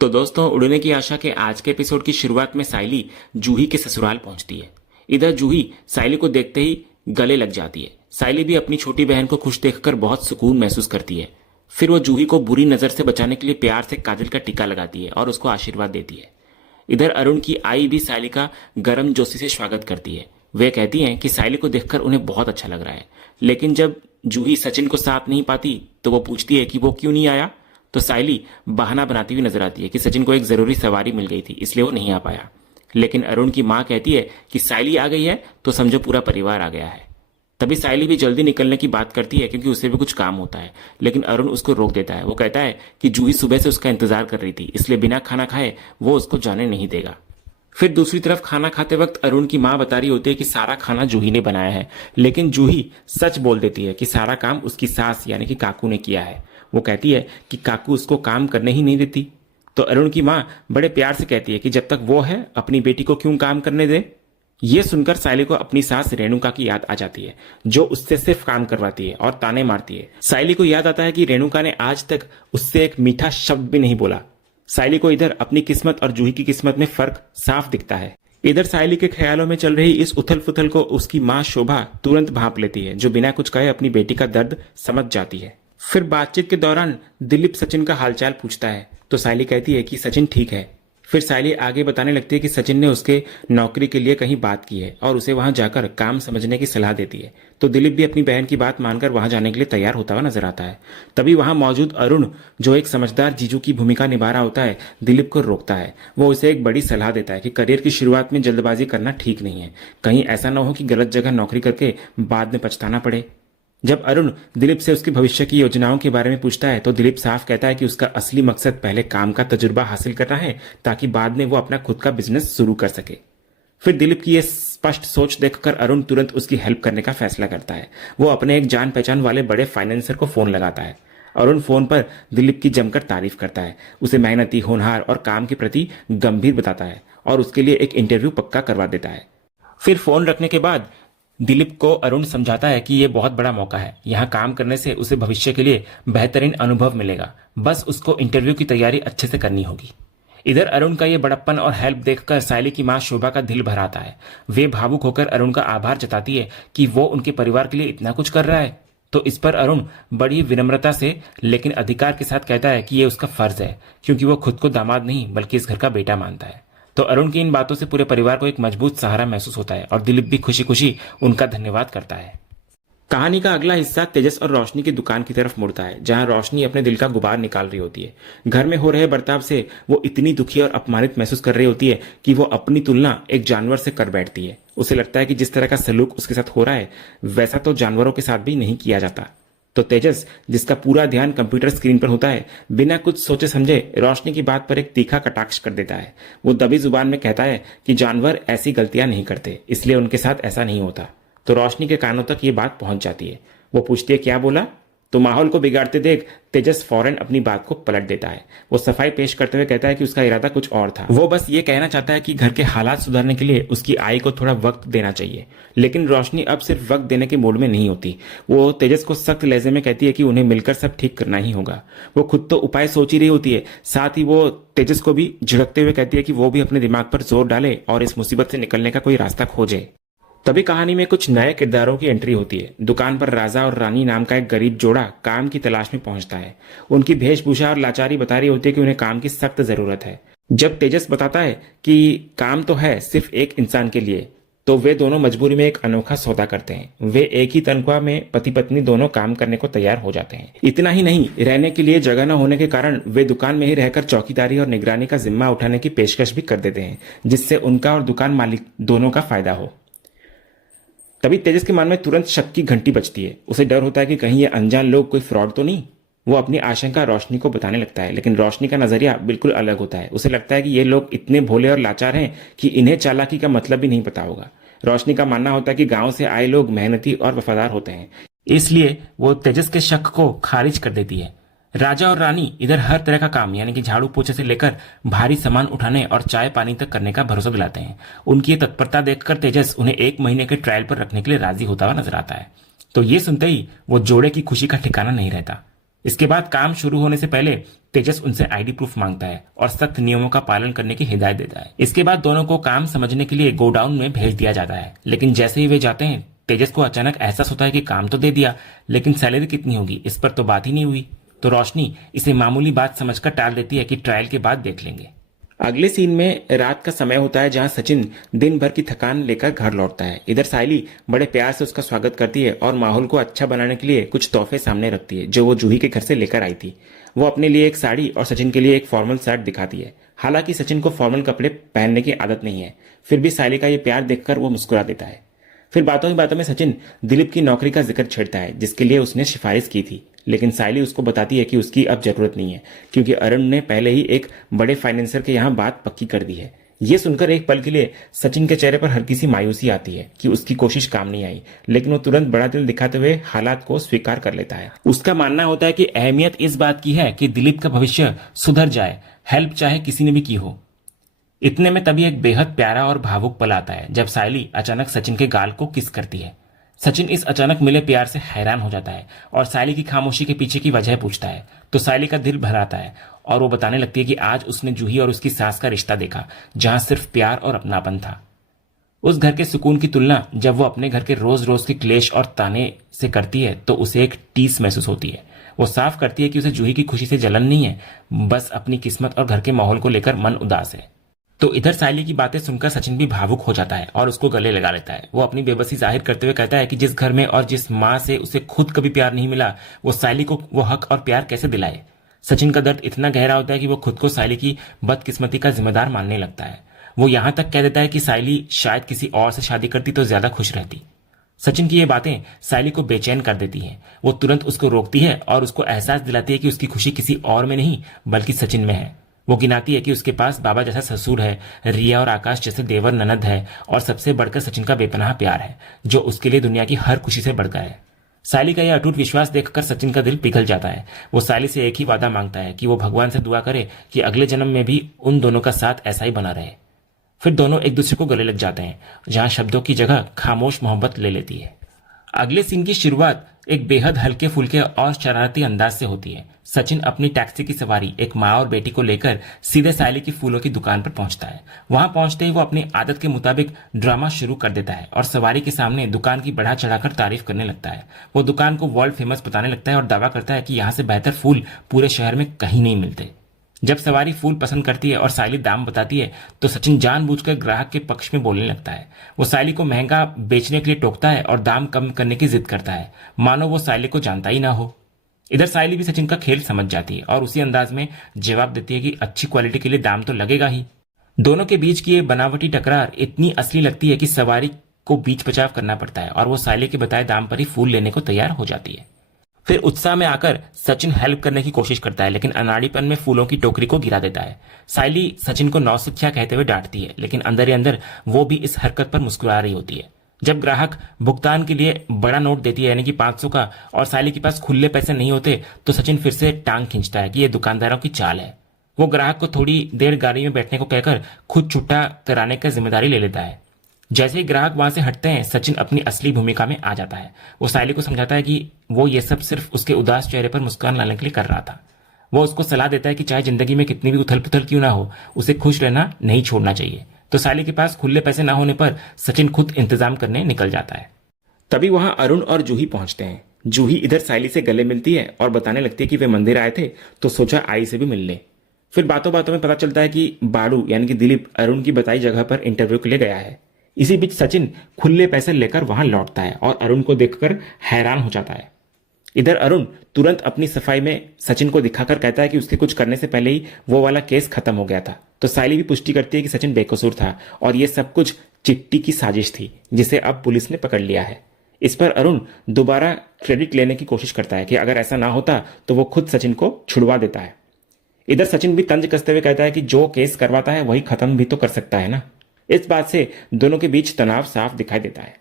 तो दोस्तों, उड़ने की आशा के आज के एपिसोड की शुरुआत में साइली जूही के ससुराल पहुंचती है। इधर जूही साइली को देखते ही गले लग जाती है। साइली भी अपनी छोटी बहन को खुश देखकर बहुत सुकून महसूस करती है। फिर वो जूही को बुरी नजर से बचाने के लिए प्यार से काजल का टीका लगाती है और उसको आशीर्वाद देती है। इधर अरुण की आई भी साइली का गर्म जोशी से स्वागत करती है। वे कहती हैं कि साइली को देखकर उन्हें बहुत अच्छा लग रहा है, लेकिन जब जूही सचिन को साथ नहीं पाती तो वो पूछती है कि वो क्यों नहीं आया। तो साइली बहाना बनाती हुई नजर आती है कि सचिन को एक जरूरी सवारी मिल गई थी, इसलिए वो नहीं आ पाया। लेकिन अरुण की मां कहती है कि साइली आ गई है तो समझो पूरा परिवार आ गया है। तभी साइली भी जल्दी निकलने की बात करती है क्योंकि उसे भी कुछ काम होता है, लेकिन अरुण उसको रोक देता है। वो कहता है कि जूही सुबह से उसका इंतजार कर रही थी, इसलिए बिना खाना खाए वो उसको जाने नहीं देगा। फिर दूसरी तरफ खाना खाते वक्त अरुण की मां बता रही होती है कि सारा खाना जूही ने बनाया है, लेकिन जूही सच बोल देती है कि सारा काम उसकी सास यानी कि काकू ने किया है। वो कहती है कि काकू उसको काम करने ही नहीं देती। तो अरुण की मां बड़े प्यार से कहती है कि जब तक वो है अपनी बेटी को क्यों काम करने दे। ये सुनकर साइली को अपनी सास रेणुका की याद आ जाती है, जो उससे सिर्फ काम करवाती है और ताने मारती है। साइली को याद आता है कि रेणुका ने आज तक उससे एक मीठा शब्द भी नहीं बोला। साइली को इधर अपनी किस्मत और जूही की किस्मत में फर्क साफ दिखता है। इधर साइली के ख्यालों में चल रही इस उथल पुथल को उसकी मां शोभा तुरंत भांप लेती है, जो बिना कुछ कहे अपनी बेटी का दर्द समझ जाती है। फिर बातचीत के दौरान दिलीप सचिन का हालचाल पूछता है तो साइली कहती है कि सचिन ठीक है। फिर साइली आगे बताने लगती है कि सचिन ने उसके नौकरी के लिए कहीं बात की है और उसे वहां जाकर काम समझने की सलाह देती है। तो दिलीप भी अपनी बहन की बात मानकर वहां जाने के लिए तैयार होता हुआ नजर आता है। तभी वहां मौजूद अरुण, जो एक समझदार जीजू की भूमिका निभा रहा होता है, दिलीप को रोकता है। वो उसे एक बड़ी सलाह देता है कि करियर की शुरुआत में जल्दबाजी करना ठीक नहीं है, कहीं ऐसा न हो कि गलत जगह नौकरी करके बाद में पछताना पड़े। जब अरुण दिलीप से उसके भविष्य की योजनाओं के बारे में पूछता है तो दिलीप साफ कहता है कि उसका असली मकसद पहले काम का तजुर्बा हासिल करना है, ताकि बाद में वो अपना खुद का बिजनेस शुरू कर सके। फिर दिलीप की ये स्पष्ट सोच देखकर अरुण तुरंत उसकी हेल्प करने का फैसला करता है। वो अपने एक जान पहचान वाले बड़े फाइनेंसर को फोन लगाता है। अरुण फोन पर दिलीप की जमकर तारीफ करता है, उसे मेहनती, होनहार और काम के प्रति गंभीर बताता है और उसके लिए एक इंटरव्यू पक्का करवा देता है। फिर फोन रखने के बाद दिलीप को अरुण समझाता है कि यह बहुत बड़ा मौका है, यहाँ काम करने से उसे भविष्य के लिए बेहतरीन अनुभव मिलेगा, बस उसको इंटरव्यू की तैयारी अच्छे से करनी होगी। इधर अरुण का ये बड़प्पन और हेल्प देखकर साइली की मां शोभा का दिल भर आता है। वे भावुक होकर अरुण का आभार जताती है कि वो उनके परिवार के लिए इतना कुछ कर रहा है। तो इस पर अरुण बड़ी विनम्रता से लेकिन अधिकार के साथ कहता है कि यह उसका फर्ज है, क्योंकि वो खुद को दामाद नहीं बल्कि इस घर का बेटा मानता है। तो अरुण की इन बातों से पूरे परिवार को एक मजबूत सहारा महसूस होता है और दिलीप भी खुशी खुशी उनका धन्यवाद करता है। कहानी का अगला हिस्सा तेजस और रोशनी की दुकान की तरफ मुड़ता है, जहां रोशनी अपने दिल का गुबार निकाल रही होती है। घर में हो रहे बर्ताव से वो इतनी दुखी और अपमानित महसूस कर रही होती है कि वो अपनी तुलना एक जानवर से कर बैठती है। उसे लगता है कि जिस तरह का सलूक उसके साथ हो रहा है वैसा तो जानवरों के साथ भी नहीं किया जाता। तो तेजस, जिसका पूरा ध्यान कंप्यूटर स्क्रीन पर होता है, बिना कुछ सोचे समझे रोशनी की बात पर एक तीखा कटाक्ष कर देता है। वो दबी जुबान में कहता है कि जानवर ऐसी गलतियां नहीं करते, इसलिए उनके साथ ऐसा नहीं होता। तो रोशनी के कानों तक ये बात पहुंच जाती है। वो पूछती है क्या बोला। तो माहौल को बिगाड़ते देख तेजस फौरन अपनी बात को पलट देता है। वो सफाई पेश करते हुए कहता है कि उसका इरादा कुछ और था। वो बस ये कहना चाहता है कि घर के हालात सुधारने के लिए उसकी आई को थोड़ा वक्त देना चाहिए। लेकिन रोशनी अब सिर्फ वक्त देने के मूड में नहीं होती। वो तेजस को सख्त लहजे में कहती है कि उन्हें मिलकर सब ठीक करना ही होगा। वो खुद तो उपाय सोच ही रही होती है, साथ ही वो तेजस को भी झिड़कते हुए कहती है कि वो भी अपने दिमाग पर जोर डाले और इस मुसीबत से निकलने का कोई रास्ता खोजे। तभी कहानी में कुछ नए किरदारों की एंट्री होती है। दुकान पर राजा और रानी नाम का एक गरीब जोड़ा काम की तलाश में पहुंचता है। उनकी वेशभूषा और लाचारी बता रही होती है कि उन्हें काम की सख्त जरूरत है। जब तेजस बताता है कि काम तो है सिर्फ एक इंसान के लिए, तो वे दोनों मजबूरी में एक अनोखा सौदा करते हैं। वे एक ही तनख्वाह में पति पत्नी दोनों काम करने को तैयार हो जाते हैं। इतना ही नहीं, रहने के लिए जगह न होने के कारण वे दुकान में ही रहकर चौकीदारी और निगरानी का जिम्मा उठाने की पेशकश भी कर देते हैं, जिससे उनका और दुकान मालिक दोनों का फायदा हो। तभी तेजस के मन में तुरंत शक की घंटी बजती है। उसे डर होता है कि कहीं ये अनजान लोग कोई फ्रॉड तो नहीं। वो अपनी आशंका रोशनी को बताने लगता है, लेकिन रोशनी का नजरिया बिल्कुल अलग होता है। उसे लगता है कि ये लोग इतने भोले और लाचार हैं कि इन्हें चालाकी का मतलब भी नहीं पता होगा। रोशनी का मानना होता है कि गांव से आए लोग मेहनती और वफादार होते हैं, इसलिए वो तेजस के शक को खारिज कर देती है। राजा और रानी इधर हर तरह का काम यानी कि झाड़ू पोछे से लेकर भारी सामान उठाने और चाय पानी तक करने का भरोसा दिलाते हैं। उनकी ये तत्परता देखकर तेजस उन्हें 1 महीने के ट्रायल पर रखने के लिए राजी होता हुआ नजर आता है। तो ये सुनते ही वो जोड़े की खुशी का ठिकाना नहीं रहता। इसके बाद काम शुरू होने से पहले तेजस उनसे आईडी प्रूफ मांगता है और सख्त नियमों का पालन करने की हिदायत देता है। इसके बाद दोनों को काम समझने के लिए गोडाउन में भेज दिया जाता है, लेकिन जैसे ही वे जाते हैं तेजस को अचानक एहसास होता है कि काम तो दे दिया, लेकिन सैलरी कितनी होगी इस पर तो बात ही नहीं हुई। तो रोशनी इसे मामूली बात समझकर टाल देती है कि ट्रायल के बाद देख लेंगे। अगले सीन में रात का समय होता है, जहां सचिन दिन भर की थकान लेकर घर लौटता है। इधर साइली बड़े प्यार से उसका स्वागत करती है और माहौल को अच्छा बनाने के लिए कुछ तोहफे सामने रखती है जो वो जूही के घर से लेकर आई थी। वो अपने लिए एक साड़ी और सचिन के लिए एक फॉर्मल शर्ट दिखाती है। हालांकि सचिन को फॉर्मल कपड़े पहनने की आदत नहीं है, फिर भी साइली का ये प्यार देखकर वो मुस्कुरा देता है। फिर बातों की बातों में सचिन दिलीप की नौकरी का जिक्र छेड़ता है जिसके लिए उसने सिफारिश की थी, लेकिन साइली उसको बताती है कि उसकी अब जरूरत नहीं है क्योंकि अरुण ने पहले ही एक बड़े फाइनेंसर के यहाँ बात पक्की कर दी है। ये सुनकर एक पल के लिए सचिन के चेहरे पर हल्की सी मायूसी आती है कि उसकी कोशिश काम नहीं आई, लेकिन वो तुरंत बड़ा दिल दिखाते हुए हालात को स्वीकार कर लेता है। उसका मानना होता है कि अहमियत इस बात की है कि दिलीप का भविष्य सुधर जाए, हेल्प चाहे किसी ने भी की हो। इतने में तभी एक बेहद प्यारा और भावुक पल आता है जब साइली अचानक सचिन के गाल को किस करती है। सचिन इस अचानक मिले प्यार से हैरान हो जाता है और साइली की खामोशी के पीछे की वजह पूछता है, तो साइली का दिल भर आता है और वो बताने लगती है कि आज उसने जूही और उसकी सास का रिश्ता देखा जहां सिर्फ प्यार और अपनापन था। उस घर के सुकून की तुलना जब वो अपने घर के रोज रोज के क्लेश और ताने से करती है तो उसे एक टीस महसूस होती है। वो साफ करती है कि उसे जूही की खुशी से जलन नहीं है, बस अपनी किस्मत और घर के माहौल को लेकर मन उदास है। तो इधर साइली की बातें सुनकर सचिन भी भावुक हो जाता है और उसको गले लगा लेता है। वो अपनी बेबसी जाहिर करते हुए कहता है कि जिस घर में और जिस माँ से उसे खुद कभी प्यार नहीं मिला, वो साइली को वो हक और प्यार कैसे दिलाए। सचिन का दर्द इतना गहरा होता है कि वो खुद को साइली की बदकिस्मती का जिम्मेदार मानने लगता है। वो यहां तक कह देता है कि साइली शायद किसी और से शादी करती तो ज्यादा खुश रहती। सचिन की ये बातें साइली को बेचैन कर देती हैं। वो तुरंत उसको रोकती है और उसको एहसास दिलाती है कि उसकी खुशी किसी और में नहीं बल्कि सचिन में है। वो गिनाती है कि उसके पास बाबा जैसा ससुर है, रिया और आकाश जैसे देवर ननद है और सबसे बढ़कर सचिन का बेपनाह प्यार है जो उसके लिए दुनिया की हर खुशी से बढ़कर है। साइली का यह अटूट विश्वास देखकर सचिन का दिल पिघल जाता है। वो साइली से एक ही वादा मांगता है कि वो भगवान से दुआ करे कि अगले जन्म में भी उन दोनों का साथ ऐसा ही बना रहे। फिर दोनों एक दूसरे को गले लग जाते हैं, जहां शब्दों की जगह खामोश मोहब्बत ले लेती है। अगले सीन की शुरुआत एक बेहद हल्के फुल्के और शरारती अंदाज से होती है। सचिन अपनी टैक्सी की सवारी एक माँ और बेटी को लेकर सीधे साइली की फूलों की दुकान पर पहुंचता है। वहां पहुंचते ही वो अपनी आदत के मुताबिक ड्रामा शुरू कर देता है और सवारी के सामने दुकान की बढ़ा चढ़ाकर तारीफ करने लगता है। वो दुकान को वर्ल्ड फेमस बताने लगता है और दावा करता है कि यहाँ से बेहतर फूल पूरे शहर में कहीं नहीं मिलते। जब सवारी फूल पसंद करती है और साइली दाम बताती है तो सचिन जानबूझकर ग्राहक के पक्ष में बोलने लगता है। वो साइली को महंगा बेचने के लिए टोकता है और दाम कम करने की जिद करता है, मानो वो साइली को जानता ही ना हो। इधर साइली भी सचिन का खेल समझ जाती है और उसी अंदाज में जवाब देती है कि अच्छी क्वालिटी के लिए दाम तो लगेगा ही। दोनों के बीच की ये बनावटी टकरार इतनी असली लगती है कि सवारी को बीच बचाव करना पड़ता है और वो साइली के बताए दाम पर ही फूल लेने को तैयार हो जाती है। फिर उत्साह में आकर सचिन हेल्प करने की कोशिश करता है, लेकिन अनाड़ीपन में फूलों की टोकरी को गिरा देता है। साइली सचिन को नौसिखिया कहते हुए डांटती है, लेकिन अंदर ही अंदर वो भी इस हरकत पर मुस्कुरा रही होती है। जब ग्राहक भुगतान के लिए बड़ा नोट देती है यानी कि 500 का और साइली के पास खुले पैसे नहीं होते तो सचिन फिर से टांग खींचता है कि यह दुकानदारों की चाल है। वो ग्राहक को थोड़ी देर गाड़ी में बैठने को कहकर खुद छुट्टा कराने का जिम्मेदारी ले लेता है। जैसे ही ग्राहक वहां से हटते हैं सचिन अपनी असली भूमिका में आ जाता है। वो साइली को समझाता है कि वो ये सब सिर्फ उसके उदास चेहरे पर मुस्कान लाने के लिए कर रहा था। वो उसको सलाह देता है कि चाहे जिंदगी में कितनी भी उथल पुथल क्यों ना हो, उसे खुश रहना नहीं छोड़ना चाहिए। तो साइली के पास खुले पैसे ना होने पर सचिन खुद इंतजाम करने निकल जाता है। तभी वहां अरुण और जूही पहुंचते हैं। जूही इधर साइली से गले मिलती है और बताने लगती है कि वे मंदिर आए थे तो सोचा आई से भी मिल ले। फिर बातों बातों में पता चलता है कि बाड़ू यानी कि दिलीप अरुण की बताई जगह पर इंटरव्यू के लिए गया है। इसी बीच सचिन खुले पैसे लेकर वहां लौटता है और अरुण को देखकर हैरान हो जाता है। इधर अरुण तुरंत अपनी सफाई में सचिन को दिखाकर कहता है कि उसके कुछ करने से पहले ही वो वाला केस खत्म हो गया था। तो साइली भी पुष्टि करती है कि सचिन बेकसूर था और ये सब कुछ चिट्टी की साजिश थी जिसे अब पुलिस ने पकड़ लिया है। इस पर अरुण दोबारा क्रेडिट लेने की कोशिश करता है कि अगर ऐसा ना होता तो वो खुद सचिन को छुड़वा देता है। इधर सचिन भी तंज कसते हुए कहता है कि जो केस करवाता है वही खत्म भी तो कर सकता है ना। इस बात से दोनों के बीच तनाव साफ दिखाई देता है।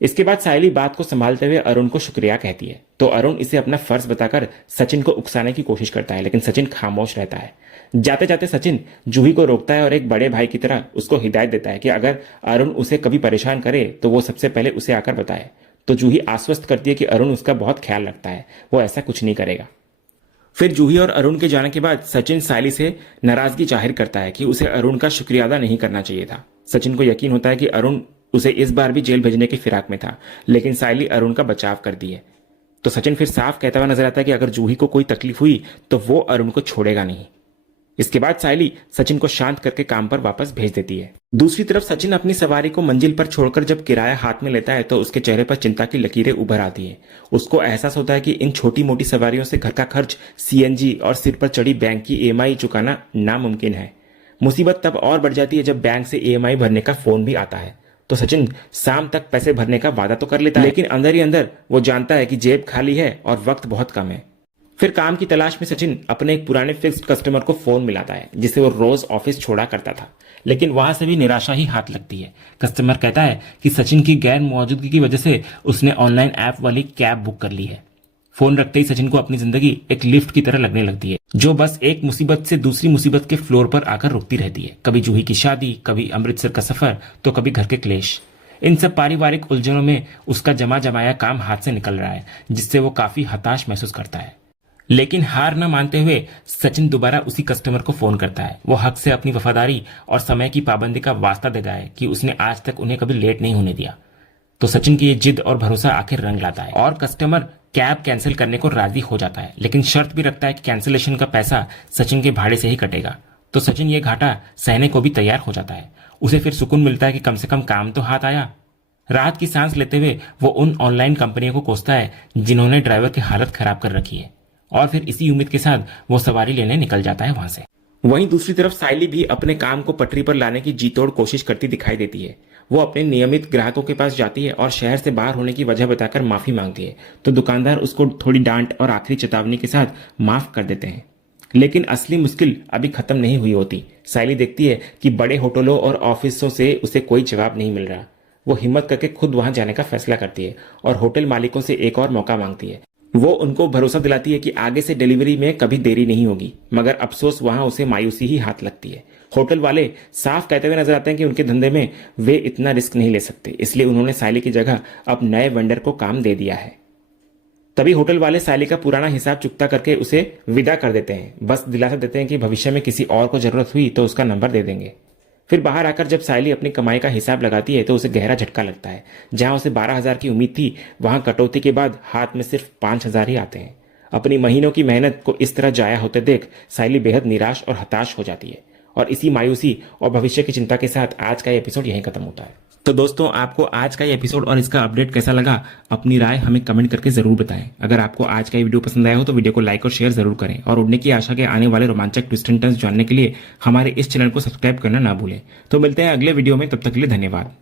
इसके बाद साइली बात को संभालते हुए अरुण को शुक्रिया कहती है तो अरुण इसे अपना फर्ज बताकर सचिन को उकसाने की कोशिश करता है, लेकिन सचिन खामोश रहता है। जाते जाते सचिन जूही को रोकता है और एक बड़े भाई की तरह उसको हिदायत देता है कि अगर अरुण उसे कभी परेशान करे तो वो सबसे पहले उसे आकर बताए। तो जूही आश्वस्त करती है कि अरुण उसका बहुत ख्याल रखता है, वो ऐसा कुछ नहीं करेगा। फिर जूही और अरुण के जाने के बाद सचिन सायली से नाराजगी जाहिर करता है कि उसे अरुण का शुक्रिया अदा नहीं करना चाहिए था। सचिन को यकीन होता है कि अरुण उसे इस बार भी जेल भेजने की फिराक में था, लेकिन सायली अरुण का बचाव कर दी है। तो सचिन फिर साफ कहता हुआ नजर आता है कि अगर जूही को कोई तकलीफ हुई तो वो अरुण को छोड़ेगा नहीं। इसके बाद सायली सचिन को शांत करके काम पर वापस भेज देती है। दूसरी तरफ सचिन अपनी सवारी को मंजिल पर छोड़कर जब किराया हाथ में लेता है तो उसके चेहरे पर चिंता की लकीरें उभर आती है। उसको एहसास होता है कि इन छोटी मोटी सवारियों से घर का खर्च, सीएनजी और सिर पर चढ़ी बैंक की ईएमआई चुकाना नामुमकिन है। मुसीबत तब और बढ़ जाती है जब बैंक से ईएमआई भरने का फोन भी आता है। तो सचिन शाम तक पैसे भरने का वादा तो कर लेता है, लेकिन अंदर ही अंदर वो जानता है कि जेब खाली है और वक्त बहुत कम है। फिर काम की तलाश में सचिन अपने एक पुराने फिक्स्ड कस्टमर को फोन मिलाता है जिसे वो रोज ऑफिस छोड़ा करता था, लेकिन वहां से भी निराशा ही हाथ लगती है। कस्टमर कहता है कि सचिन की गैर मौजूदगी की वजह से उसने ऑनलाइन ऐप वाली कैब बुक कर ली है। फोन रखते ही सचिन को अपनी जिंदगी एक लिफ्ट की तरह लगने लगती है, जो बस एक मुसीबत से दूसरी मुसीबत के फ्लोर पर आकर रुकती रहती है। कभी जूही की शादी, कभी अमृतसर का सफर, तो कभी घर के क्लेश। इन सब पारिवारिक उलझनों में उसका जमा जमाया काम हाथ से निकल रहा है, जिससे वो काफी हताश महसूस करता है। लेकिन हार न मानते हुए सचिन दोबारा उसी कस्टमर को फोन करता है। वो हक से अपनी वफादारी और समय की पाबंदी का वास्ता देता है कि उसने आज तक उन्हें कभी लेट नहीं होने दिया। तो सचिन की ये जिद और भरोसा आखिर रंग लाता है और कस्टमर कैब कैंसिल करने को राजी हो जाता है, लेकिन शर्त भी रखता है कि कैंसिलेशन का पैसा सचिन के भाड़े से ही कटेगा। तो सचिन ये घाटा सहने को भी तैयार हो जाता है। उसे फिर सुकून मिलता है कि कम से कम काम तो हाथ आया। राहत की सांस लेते हुए वो उन ऑनलाइन कंपनियों को कोसता है जिन्होंने ड्राइवर की हालत खराब कर रखी है, और फिर इसी उम्मीद के साथ वो सवारी लेने निकल जाता है वहां से। वहीं दूसरी तरफ सायली भी अपने काम को पटरी पर लाने की जी तोड़ कोशिश करती दिखाई देती है। वो अपने नियमित ग्राहकों के पास जाती है और शहर से बाहर होने की वजह बताकर माफी मांगती है, तो दुकानदार उसको थोड़ी डांट और आखिरी चेतावनी के साथ माफ कर देते हैं। लेकिन असली मुश्किल अभी खत्म नहीं हुई होती। सायली देखती है कि बड़े होटलों और ऑफिसों से उसे कोई जवाब नहीं मिल रहा। वो हिम्मत करके खुद वहां जाने का फैसला करती है और होटल मालिकों से एक और मौका मांगती है। वो उनको भरोसा दिलाती है कि आगे से डिलीवरी में कभी देरी नहीं होगी, मगर अफसोस वहां उसे मायूसी ही हाथ लगती है। होटल वाले साफ कहते हुए नजर आते हैं कि उनके धंधे में वे इतना रिस्क नहीं ले सकते, इसलिए उन्होंने सायली की जगह अब नए वेंडर को काम दे दिया है। तभी होटल वाले सायली का पुराना हिसाब चुकता करके उसे विदा कर देते हैं, बस दिलासा देते हैं कि भविष्य में किसी और को जरूरत हुई तो उसका नंबर दे देंगे। फिर बाहर आकर जब सायली अपनी कमाई का हिसाब लगाती है तो उसे गहरा झटका लगता है। जहां उसे 12,000 की उम्मीद थी, वहां कटौती के बाद हाथ में सिर्फ 5,000 ही आते हैं। अपनी महीनों की मेहनत को इस तरह जाया होते देख सायली बेहद निराश और हताश हो जाती है, और इसी मायूसी और भविष्य की चिंता के साथ आज का एपिसोड यहीं खत्म होता है। तो दोस्तों, आपको आज का ये एपिसोड और इसका अपडेट कैसा लगा, अपनी राय हमें कमेंट करके जरूर बताएं। अगर आपको आज का ये वीडियो पसंद आया हो तो वीडियो को लाइक और शेयर जरूर करें, और उड़ने की आशा के आने वाले रोमांचक ट्विस्ट एंड टर्न्स जानने के लिए हमारे इस चैनल को सब्सक्राइब करना ना भूलें। तो मिलते हैं अगले वीडियो में, तब तक के लिए धन्यवाद।